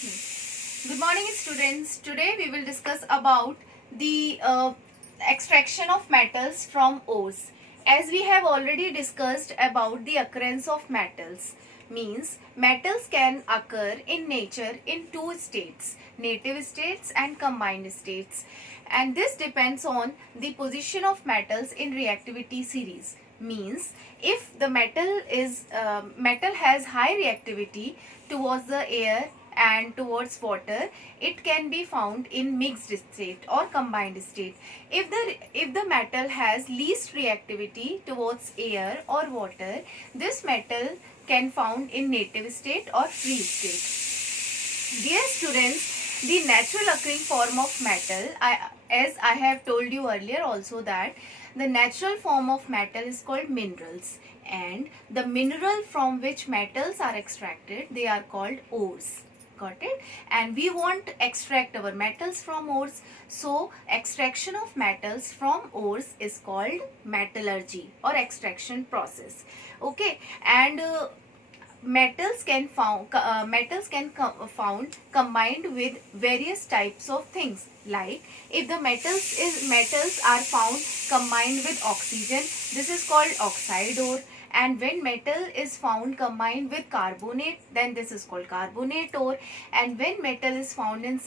Good morning, students. Today we will discuss about the extraction of metals from ores. As we have already discussed about the occurrence of metals, means metals can occur in nature in two states, native states and combined states, and this depends on the position of metals in reactivity series. Means if the metal has high reactivity towards the air and towards water, it can be found in mixed state or combined state. If the metal has least reactivity towards air or water, this metal can found in native state or free state. Dear students, the natural occurring form of metal, as I have told you earlier also, that the natural form of metal is called minerals, and the mineral from which metals are extracted, they are called ores. Got it? And we want to extract our metals from ores, so extraction of metals from ores is called metallurgy or extraction process. Okay, and metals can found combined with various types of things. Like if the metals are found combined with oxygen, this is called oxide ore. And when metal is found combined with carbonate, then this is called carbonate ore. And when metal is found in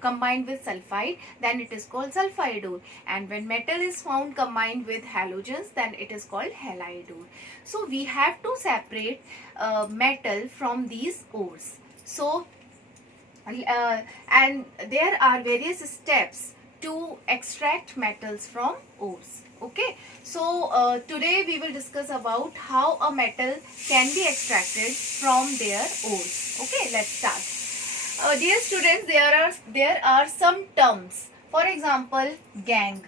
combined with sulfide, then it is called sulfide ore. And when metal is found combined with halogens, then it is called halide ore. So we have to separate metal from these ores. So and there are various steps to extract metals from ores. Okay, so today we will discuss about how a metal can be extracted from their ores. Okay, let's start. Dear students, there are some terms. For example, gangue.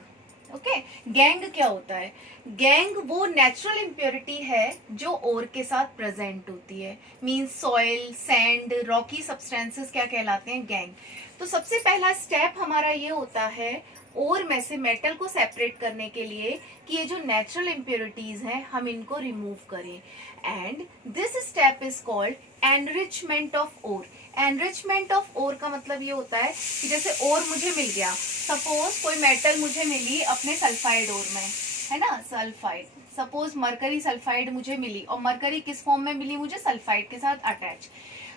Okay, gang क्या होता है? Gang वो natural impurity है जो ओर के साथ present होती है. Means soil, sand, Rocky substances क्या कहलाते हैं? गैंग. तो सबसे पहला स्टेप हमारा ये होता है ओर में से मेटल को सेपरेट करने के लिए कि ये जो नेचुरल इम्प्योरिटीज हैं हम इनको रिमूव करें. And this step is called enrichment of ore. Enrichment of ore का मतलब ये होता है कि जैसे ओर मुझे मिल गया, सपोज कोई मेटल मुझे मिली अपने सल्फाइड ओर में, है ना, सल्फाइड. सपोज मरकरी सल्फाइड मुझे मिली, और मरकरी किस फॉर्म में मिली मुझे? सल्फाइड के साथ अटैच.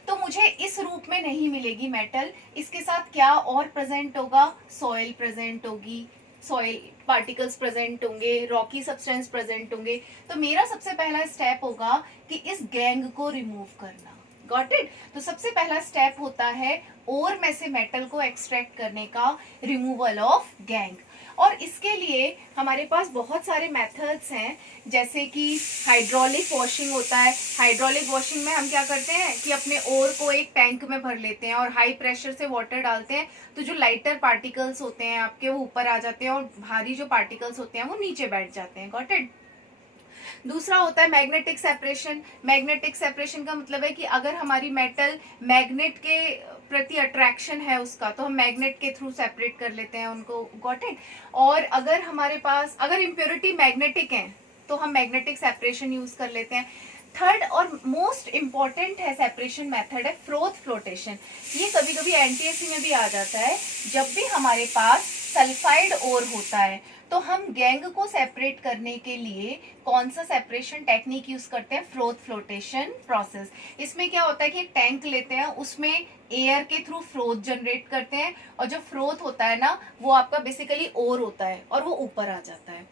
तो मुझे इस रूप में नहीं मिलेगी मेटल. इसके साथ क्या और प्रेजेंट होगा? सॉइल प्रेजेंट होगी, सॉइल पार्टिकल्स प्रेजेंट होंगे, रॉकी सब्सटेंस प्रेजेंट होंगे. तो मेरा सबसे पहला स्टेप होगा कि इस गैंग को रिमूव करना. Got it? तो सबसे पहला स्टेप होता है ओर में से मेटल को एक्सट्रैक्ट करने का, रिमूवल ऑफ गैंग. और इसके लिए हमारे पास बहुत सारे मेथड्स हैं, जैसे कि हाइड्रोलिक वॉशिंग होता है. हाइड्रोलिक वॉशिंग में हम क्या करते हैं कि अपने ओर को एक टैंक में भर लेते हैं और हाई प्रेशर से वाटर डालते हैं, तो जो लाइटर पार्टिकल्स होते हैं आपके वो ऊपर आ जाते हैं और भारी जो पार्टिकल्स होते हैं वो नीचे बैठ जाते हैं. Got it? दूसरा होता है मैग्नेटिक सेपरेशन. मैग्नेटिक सेपरेशन का मतलब है कि अगर हमारी मेटल मैग्नेट के प्रति अट्रैक्शन है उसका, तो हम मैग्नेट के थ्रू सेपरेट कर लेते हैं उनको. Got it? और अगर हमारे पास अगर इम्प्योरिटी मैग्नेटिक है तो हम मैग्नेटिक सेपरेशन यूज कर लेते हैं. थर्ड और मोस्ट इंपॉर्टेंट है सेपरेशन मेथड है फ्रोथ फ्लोटेशन. ये कभी कभी एनटीएससी में भी आ जाता है. जब भी हमारे पास सल्फाइड ओर होता है तो हम गैंग को सेपरेट करने के लिए कौन सा सेपरेशन टेक्निक यूज करते हैं? Froth flotation process. इसमें क्या होता है कि एक टैंक लेते हैं, उसमें एयर के थ्रू फ्रोथ जनरेट करते हैं, और जो फ्रोथ होता है ना वो आपका बेसिकली ओर होता है और वो ऊपर आ जाता है.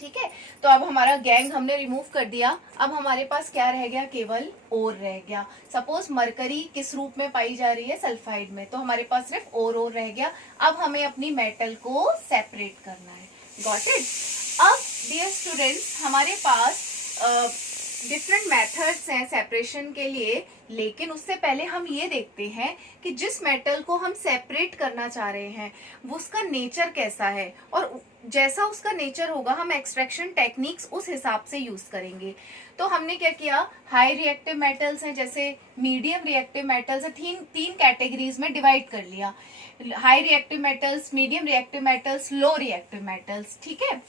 ठीक है, तो अब हमारा गैंग हमने रिमूव कर दिया. अब हमारे पास क्या रह गया? केवल ओर रह गया. सपोज मरकरी किस रूप में पाई जा रही है? सल्फाइड में. तो हमारे पास सिर्फ ओर रह गया. अब हमें अपनी मेटल को सेपरेट करना है. Got it? अब डियर स्टूडेंट्स, हमारे पास डिफरेंट मेथड्स हैं सेपरेशन के लिए, लेकिन उससे पहले हम ये देखते हैं कि जिस मेटल को हम सेपरेट करना चाह रहे हैं वो उसका नेचर कैसा है, और जैसा उसका नेचर होगा हम एक्सट्रैक्शन टेक्निक्स उस हिसाब से यूज करेंगे. तो हमने क्या किया? हाई रिएक्टिव मेटल्स हैं, जैसे मीडियम रिएक्टिव मेटल्स है, तीन कैटेगरीज में डिवाइड कर लिया. High reactive metals, medium reactive metals, low reactive metals. ठीक है,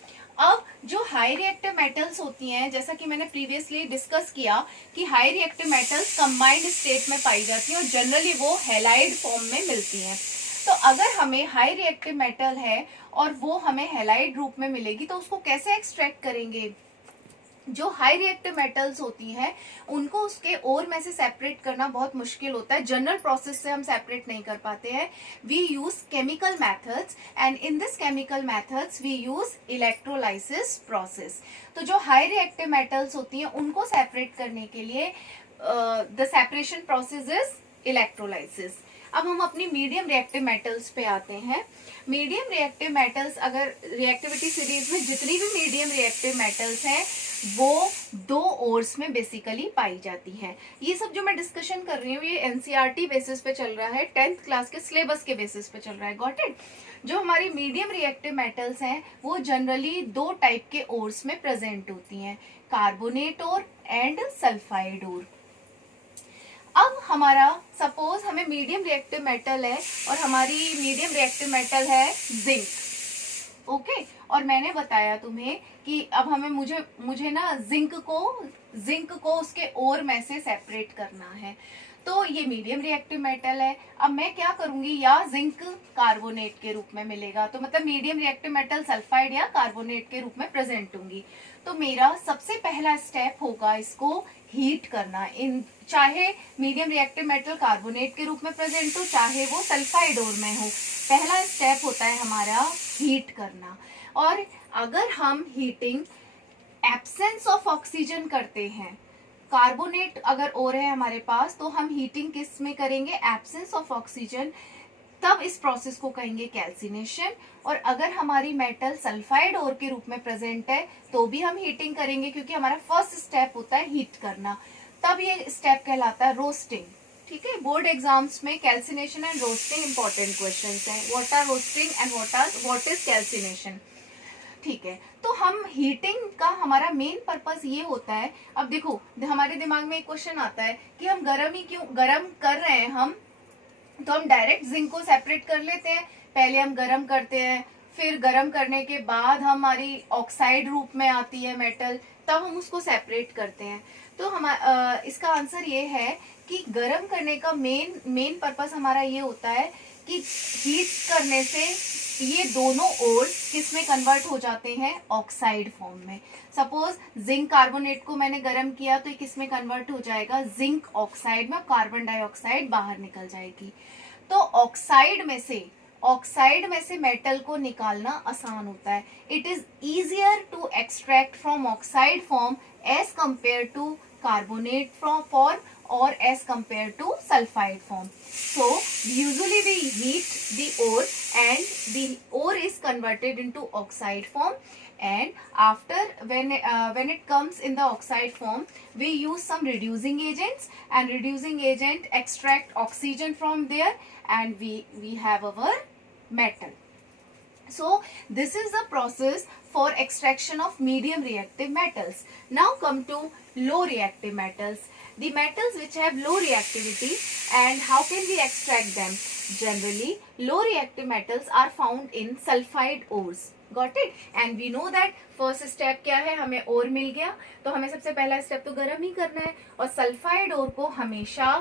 अब जो हाई रिएक्टिव मेटल्स होती हैं, जैसा कि मैंने प्रीवियसली डिस्कस किया कि high reactive metals combined state में पाई जाती हैं और जनरली वो हैलाइड फॉर्म में मिलती हैं। तो अगर हमें हाई रिएक्टिव मेटल है और वो हमें हैलाइड रूप में मिलेगी तो उसको कैसे एक्सट्रैक्ट करेंगे? जो हाई रिएक्टिव मेटल्स होती हैं उनको उसके ओर में से सेपरेट करना बहुत मुश्किल होता है, जनरल प्रोसेस से हम सेपरेट नहीं कर पाते हैं। We use chemical methods and in this chemical methods we use electrolysis process. तो जो हाई रिएक्टिव मेटल्स होती हैं उनको सेपरेट करने के लिए the separation process is electrolysis. अब हम अपनी मीडियम रिएक्टिव मेटल्स पे आते हैं। मीडियम रिएक्टिव मेटल्स, अगर रिएक्टिविटी सीरीज में जितनी भी मीडियम रिएक्टिव मेटल्स हैं वो 2 ओर्स में बेसिकली पाई जाती हैं। ये सब जो मैं डिस्कशन कर रही हूँ ये एनसीईआरटी बेसिस पे चल रहा है, 10th क्लास के सिलेबस के बेसिस पे चल रहा है। Got it? जो हमारी मीडियम रिएक्टिव मेटल्स हैं वो जनरली 2 टाइप के ओर्स में प्रेजेंट होती हैं, carbonate ore and sulphide ore. अब हमारा सपोज हमें मीडियम रिएक्टिव मेटल है और हमारी मीडियम रिएक्टिव मेटल है जिंक, ओके और मैंने बताया तुम्हें कि अब हमें मुझे ना जिंक को उसके ओर में से सेपरेट करना है। तो ये मीडियम रिएक्टिव मेटल है। अब मैं क्या करूंगी, या जिंक कार्बोनेट के रूप में मिलेगा, तो मतलब मीडियम रिएक्टिव मेटल सल्फाइड या कार्बोनेट के रूप में प्रेजेंट होंगी। तो मेरा सबसे पहला स्टेप होगा इसको हीट करना। इन चाहे मीडियम रिएक्टिव मेटल कार्बोनेट के रूप में प्रेजेंट हो चाहे वो सल्फाइड ओर में हो, पहला स्टेप होता है हमारा हीट करना। और अगर हम हीटिंग एब्सेंस ऑफ ऑक्सीजन करते हैं, कार्बोनेट अगर ओर है हमारे पास तो हम हीटिंग किस में करेंगे, एब्सेंस ऑफ ऑक्सीजन, तब इस प्रोसेस को कहेंगे कैल्सिनेशन। और अगर हमारी मेटल सल्फाइड ओर के रूप में प्रेजेंट है तो भी हम हीटिंग करेंगे क्योंकि हमारा फर्स्ट स्टेप होता है हीट करना, तब ये स्टेप कहलाता है रोस्टिंग। ठीक है, बोर्ड एग्जाम्स में calcination and roasting important questions हैं। What are roasting and what is calcination. ठीक है, तो हम हीटिंग का हमारा मेन पर्पस ये होता है। अब देखो हमारे दिमाग में एक क्वेश्चन आता है कि हम गरम कर रहे हैं हम, तो हम डायरेक्ट जिंक को सेपरेट कर लेते हैं, पहले हम गरम करते हैं, फिर गरम करने के बाद हमारी ऑक्साइड रूप में आती है मेटल, तब हम उसको सेपरेट करते हैं। तो इसका आंसर ये है कि गरम करने का मेन पर्पस हमारा ये होता है कि हीट करने से ये दोनों ओर्स किस में कन्वर्ट हो जाते हैं, ऑक्साइड फॉर्म में। सपोज जिंक कार्बोनेट को मैंने गरम किया तो ये किस में कन्वर्ट हो जाएगा, जिंक ऑक्साइड में, कार्बन डाइऑक्साइड बाहर निकल जाएगी। तो ऑक्साइड में से मेटल को निकालना आसान होता है। It is easier to extract from oxide form as compare to carbonate form or as compared to sulfide form. So usually we heat the ore and the ore is converted into oxide form, and after when it comes in the oxide form we use some reducing agents, and reducing agent extract oxygen from there and we have our metal. So this is the process for extraction of medium reactive metals. Now come to low reactive metals. The metals which have low reactivity, and how can we extract them? Generally, low reactive metals are found in sulfide ores. Got it? And we know that first step क्या है, हमें ore मिल गया तो हमें सबसे पहला step तो गर्म ही करना है, और सल्फाइड ore को हमेशा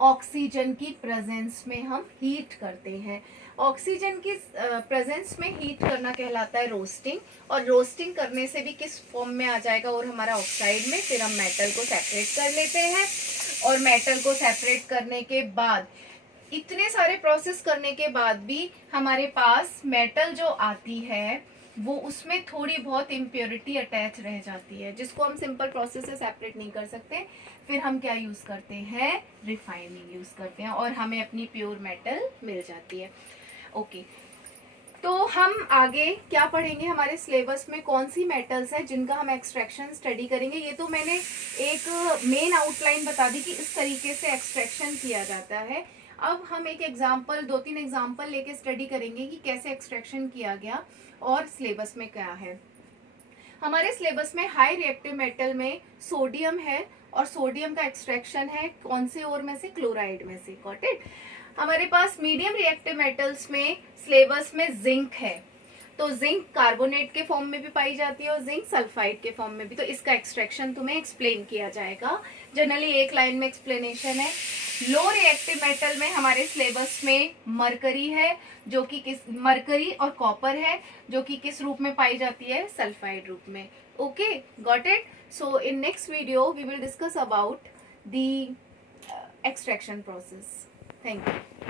ऑक्सीजन की प्रेजेंस में हम हीट करते हैं। ऑक्सीजन की प्रेजेंस में हीट करना कहलाता है रोस्टिंग, और रोस्टिंग करने से भी किस फॉर्म में आ जाएगा, और हमारा ऑक्साइड में, फिर हम मेटल को सेपरेट कर लेते हैं। और मेटल को सेपरेट करने के बाद, इतने सारे प्रोसेस करने के बाद भी हमारे पास मेटल जो आती है वो उसमें थोड़ी बहुत इम्प्योरिटी अटैच रह जाती है, जिसको हम सिंपल प्रोसेस से सेपरेट नहीं कर सकते। फिर हम क्या यूज करते हैं, रिफाइनिंग यूज करते हैं, और हमें अपनी प्योर मेटल मिल जाती है। ओके, तो हम आगे क्या पढ़ेंगे, हमारे सिलेबस में कौन सी मेटल्स है जिनका हम एक्सट्रैक्शन स्टडी करेंगे। ये तो मैंने एक मेन आउटलाइन बता दी कि इस तरीके से एक्सट्रैक्शन किया जाता है। अब हम एक एग्जाम्पल, 2-3 एग्जाम्पल लेके स्टडी करेंगे कि कैसे एक्सट्रैक्शन किया गया और सिलेबस में क्या है। हमारे सिलेबस में हाई रिएक्टिव मेटल में सोडियम है, और सोडियम का एक्सट्रैक्शन है कौन से ओर में से, क्लोराइड में से। Got it? हमारे पास मीडियम रिएक्टिव मेटल्स में सिलेबस में जिंक है, तो जिंक कार्बोनेट के फॉर्म में भी पाई जाती है और जिंक सल्फाइड के फॉर्म में भी, तो इसका एक्सट्रैक्शन तुम्हें एक्सप्लेन किया जाएगा। जनरली एक लाइन में एक्सप्लेनेशन है। लो रिएक्टिव मेटल में हमारे सिलेबस में मरकरी है, जो कि किस, मरकरी और कॉपर है, जो कि किस रूप में पाई जाती है, सल्फाइड रूप में। Okay, got it. So in next video we will discuss about the extraction process. Thank you.